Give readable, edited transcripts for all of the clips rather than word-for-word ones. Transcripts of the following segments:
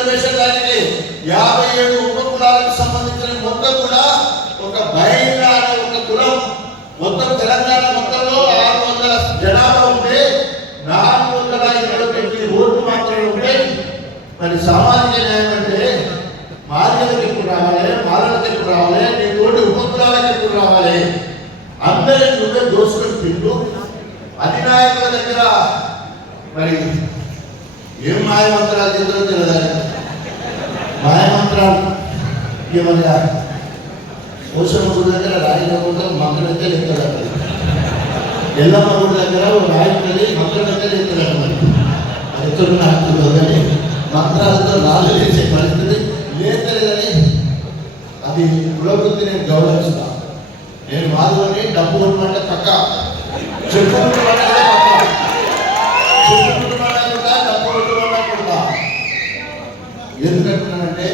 Reservation దానికి 57 ఉపకులాలకు సంబంధించిన మొత్తం కూడా ఒక బైండ్ అనే ఒక కులం మొత్తం తెలంగాణ మొత్తంలో 600 జనాభా ఉంటే 429 ఓట్లు మాత్రమే ఉంటాయి. మరి సామాజిక న్యాయం అంటే మాదిగలకు ఎక్కువ రావాలి, మాలలకు ఎక్కువ రావాలి, నీ తోటి ఉపకులాలకు ఎక్కువ రావాలి. అందరికీ నువ్వే దోసుకొని తింటూ అధినాయకుల దగ్గర మరి ఏం మాయమంత్రాలు చేద్దరో తెలియదు. మాయమంత్రాలు ఏమన్నా పోషణ గుడి దగ్గర రాయిపోతే మంత్రమైతే లెక్కలేదు, ఎల్లమ్మ గుడి దగ్గర రాయిపోయి మంత్రమైతే లెక్కలేదు. మరి అది ఎక్కడ నాకు కానీ మంత్రాలతో నాలుగు వేసే పరిస్థితి లేదని అది కులవృత్తి నేను గౌరవిస్తాను. నేను మాధవని డబ్బు కొట్టమంటే పక్క చెప్పుకుంటున్నా, డబ్బు కొట్టుకోకుండా ఎందుకంటున్నానంటే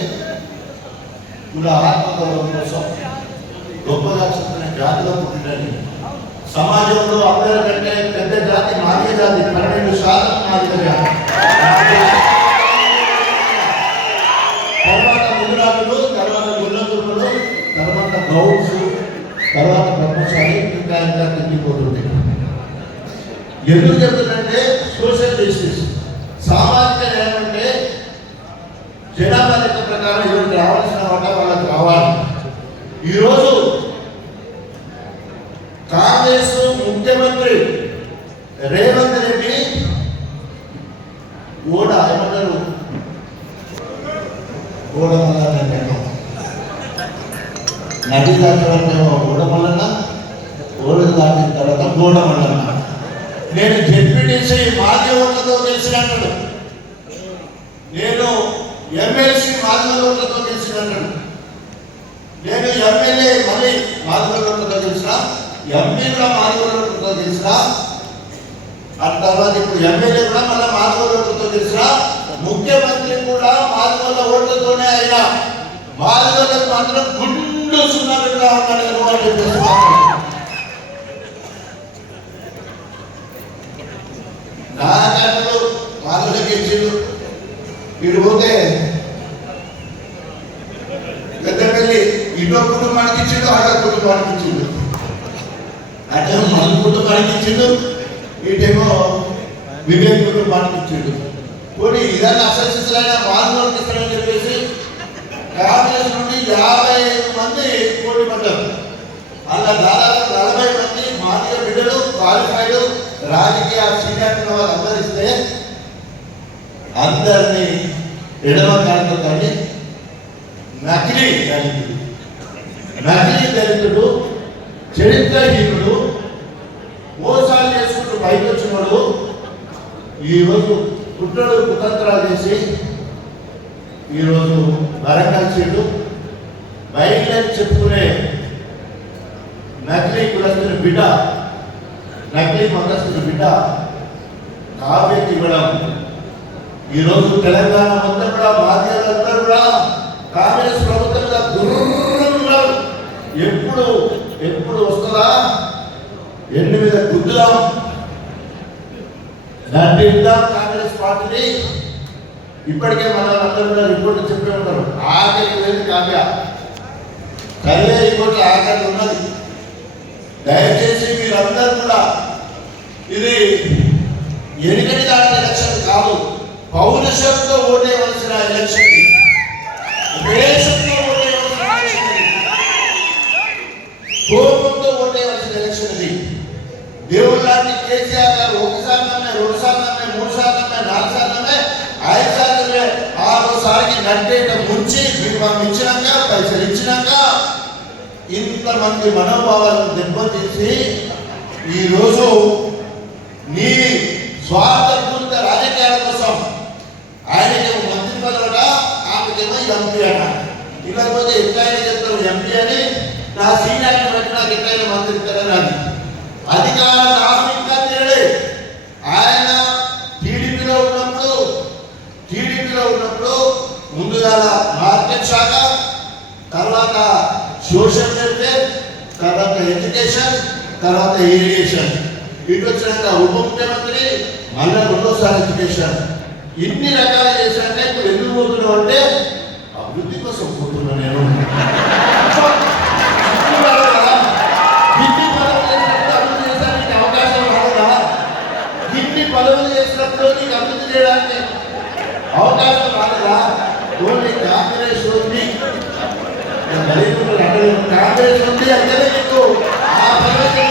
కుల ఆత్మగౌరవం కోసం గొప్పగా చెప్తున్న జాతిలో పుట్టినని సమాజంలో అందరికంటే పెద్ద జాతి మాదిగ జాతి 12% మాదిగ జాతి. తర్వాత గుజరాతులు, తర్వాత గుల్లగురులు, తర్వాత గౌడ్స్, తర్వాత బ్రహ్మచారి, ఇంకా ఇంకా తిరిగిపోతుంది. ఎందుకు చెప్తుందంటే సోషల్ జస్టిస్, సామాజిక న్యాయం అంటే జనాభా లెక్క ప్రకారం ఎవరికి రావాల్సిన వాటా వాళ్ళకి రావాలి. ఈరోజు కాంగ్రెస్ ముఖ్యమంత్రి రేవంత్ రెడ్డి కూడా ఏమన్నారు, నది దాటడం గోడమల్లన్న, ఓడలు దాటిన తర్వాత గోడమల్లన్న. నేను జెడ్పీటీసీ మాది ఓట్లతో గెలిచినట్టు, నేను ఎమ్మెల్సీ మాది ఓట్లతో గెలిచినట్టు, నేను ఎమ్మెల్యే మళ్ళీ మాది ఓట్లతో గెలిచిన, ఎంపీలో మాది ఓట్లతో గెలిచిన, ఆ తర్వాత ఇప్పుడు ఎమ్మెల్యే కూడా మళ్ళీ మాది ఓట్లతో గెలిచిన, ముఖ్యమంత్రి కూడా మాదిగోళ్ళ ఓట్లతోనే అయినా మాదిగోళ్ళకు మాత్రం గుండు సున్నగా ఉన్నాడు చెప్పేసి నాకంటూ మాదిగోళ్ళకి ఇచ్చిండు. ఇటు పోతే పెద్దపల్లి ఇటో కుటుంబానికి ఇచ్చిండు, అటో కుటుంబానికి ఇచ్చిండు, అటేమో మన కుటుంబానికి ఇచ్చిండు, ఇటేమో వివేక్ కుటుంబానికి ఇచ్చిండు. కొన్ని ఇదన్నా అసలు మాదిగోళ్ళకి ఇస్తారని చెప్పేసి కాంగ్రెస్ నుండి 55 మంది పోటీ పడ్డారు. అలా దాదాపు 40 మంది మాదిగ బిడ్డలు క్వాలిఫైడ్ రాజకీయ సీనియర్ వాళ్ళందరూ ఇస్తే అందరినీ ఎడమ కాలంలో కానీ నకిలీ దళితుడు, చరిత్రహీనుడు, మోసాలు చేసుకుంటూ పైకి వచ్చినవాడు ఈరోజు కుట్రలు కుతంత్రాలు చేసి ఈరోజు వరంగల్ సీటు బయట చెప్పుకునే నకిలీ కులస్తుని బిడ్డ, నకిలీ మతస్థుని బిడ్డ కావ్యకి ఇవ్వడం. ఈరోజు తెలంగాణ మొత్తం కూడా బాధ్యతలందరూ కూడా కాంగ్రెస్ ప్రభుత్వం మీద దుర్రున్నారు. ఎప్పుడు వస్తుందా, ఎన్ని మీద గుద్దుదాం, నడిద్దాం కాంగ్రెస్ పార్టీని. ఇప్పటికే మన అందరూ రిపోర్ట్లు చెప్పే ఉంటారు. ఆఖరికి లేదు కావ్య, కళ్యాణ రిపోర్ట్లు ఆఖరి ఉన్నది. దయచేసి మీరందరూ కూడా ఇది ఎన్నికటి దాటి ఎలక్షన్ కాదు, పౌరుషంతో ఓటేయవలసిన ఎలక్షన్, దేశంతో ఓటేయవలసిన ఎలక్షన్, కోపంతో ఓటేయవలసిన ఎలక్షన్. ఇది దేవుళ్ళని కేసీఆర్ గారు 1 సారి నమ్మే, 2 సార్లు నమ్మే, 3 సార్లు నమ్మే, 4 సార్లు నమ్మే, 5 సార్లు నమ్మే, 6వ సారికి నట్టేట ముంచి మనం ఇచ్చినాక పైసలు ఇచ్చినాక ఇంతమంది మనోభావాలను దెబ్బతీసి ఈరోజు నీ స్వార్థపూరిత రాజకీయాల కోసం ఆయనకేమో మంత్రి పదవట, ఆమెకేమో ఎంపీ అట. ఇకపోతే ఎట్లయినా చెప్తారు ఎంపీ అని, నా సీనియర్ని బట్టి నాకు ఎట్లయినా మంత్రి ఇస్తారని అది అధికార దాహంగా తిరగలే. ఆయన టీడీపీలో ఉన్నప్పుడు ముందుగా మార్కెట్ శాఖ, తర్వాత సోషల్ వెల్ఫేర్, తర్వాత ఎడ్యుకేషన్, తర్వాత ఇరిగేషన్. ఇటు వచ్చినాక ఉప ముఖ్యమంత్రి, మళ్ళీ 2వ సారి ఎడ్యుకేషన్. ఇన్ని రకాలు చేశాక ఇప్పుడు ఎందుకు పోతున్నావు అంటే అభివృద్ధి కోసం పోతున్నా నేను. ఇన్ని పదవులు చేసినప్పుడు అభివృద్ధి చేసడానికి అవకాశం రాదా? ఇన్ని పదవులు చేసినప్పుడు నీకు అభివృద్ధి చేయడానికి అవకాశం రాదా? ఓన్లీ కాంగ్రెస్ ఉంది, కాంగ్రెస్ ఉంది అంటే నీకు ఆ పదవి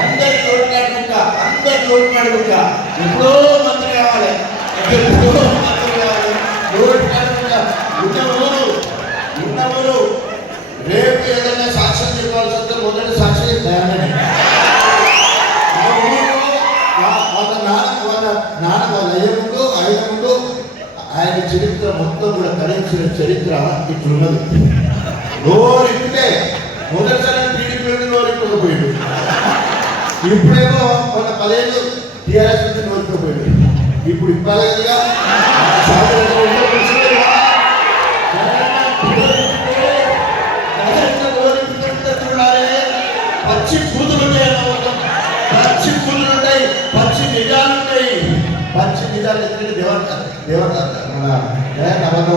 అందరి నోటి అడుగుతా ఎప్పుడో మంత్రి కావాలి, ఎప్పుడో మంత్రి కావాలి. నోటి అడుగుతా ఉన్నవరు రేపు ఏదైనా సాక్ష్యం చెప్పాల్సి వస్తే మొదటి సాక్షి దయానే. నాన్న వాళ్ళ అయ్యముందు ఆయన చరిత్ర మొత్తం కూడా కలిసిన చరిత్ర ఇట్లున్నది. నోరిప్పితే మొదటిసారి టీడీపీ నోరిప్పకపోయాడు, ఇప్పుడేమో మన 10 ఏళ్ళు టీఆర్ఎస్ నుంచి నోరిపోయాడు. ఇప్పుడు ఇవ్వలేదుగా చూడాలి. పచ్చి కూతులు ఉంటాయి, పచ్చి కూతులు ఉంటాయి, పచ్చి నిజాలు ఉంటాయి. పచ్చి నిజాలు ఎందుకంటే దేవత మన అబద్ధం